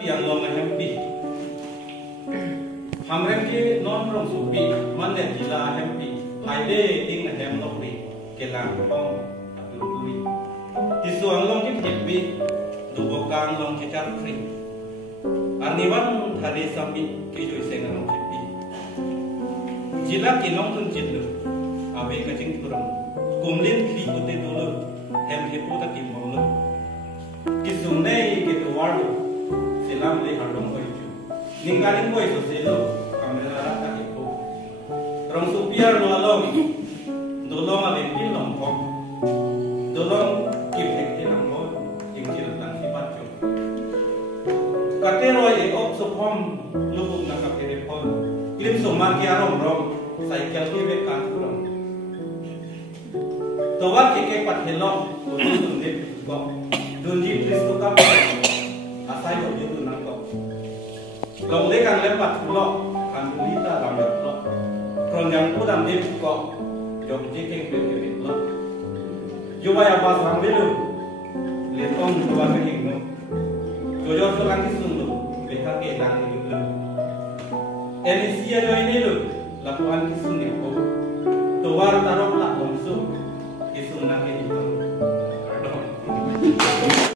yang long happy हमरे के non from soupy मन दे जिला हैप्पी हाइडे टिंग अ हैम लोकली के लांग फोम लुकुई तिसु अंगलों की हैप्पी दुबोकांग लोंग के चार फ्री अनिवन थारे समी के जो इसे नलों हैप्पी जिला के नोंग तुन जिल्लु अबे कचिंग पुरम कुमलिन खरी उते दुलु हैम हेपु तक की मोलु किसुने के दुवारु सिलाम ले हरलों को Ninggalin ko itu selo, kamera rata itu. Rong supiar dolong, dolong ada di lompok, dolong kipek di lompok, jengkil dan sifat jo. Katero ek sopom lupuk nak kapirepol, ilim somar kia rom, cycle ki bekan kurang. Towa keke pat helok, udah tunjuk kok, tunjuk tris tu kap, asai kok itu nangkok. Long lekan lepat blok kan kulita lambat blok kron yang udam di blok jok jekeng bete blok juba ya pas ram belu letong coba keng no jojo solang kisundu beha ke lang ni lu elisia jo ini lu lapuan kisun ni ko towar tarok la bongsu kisun na ke ni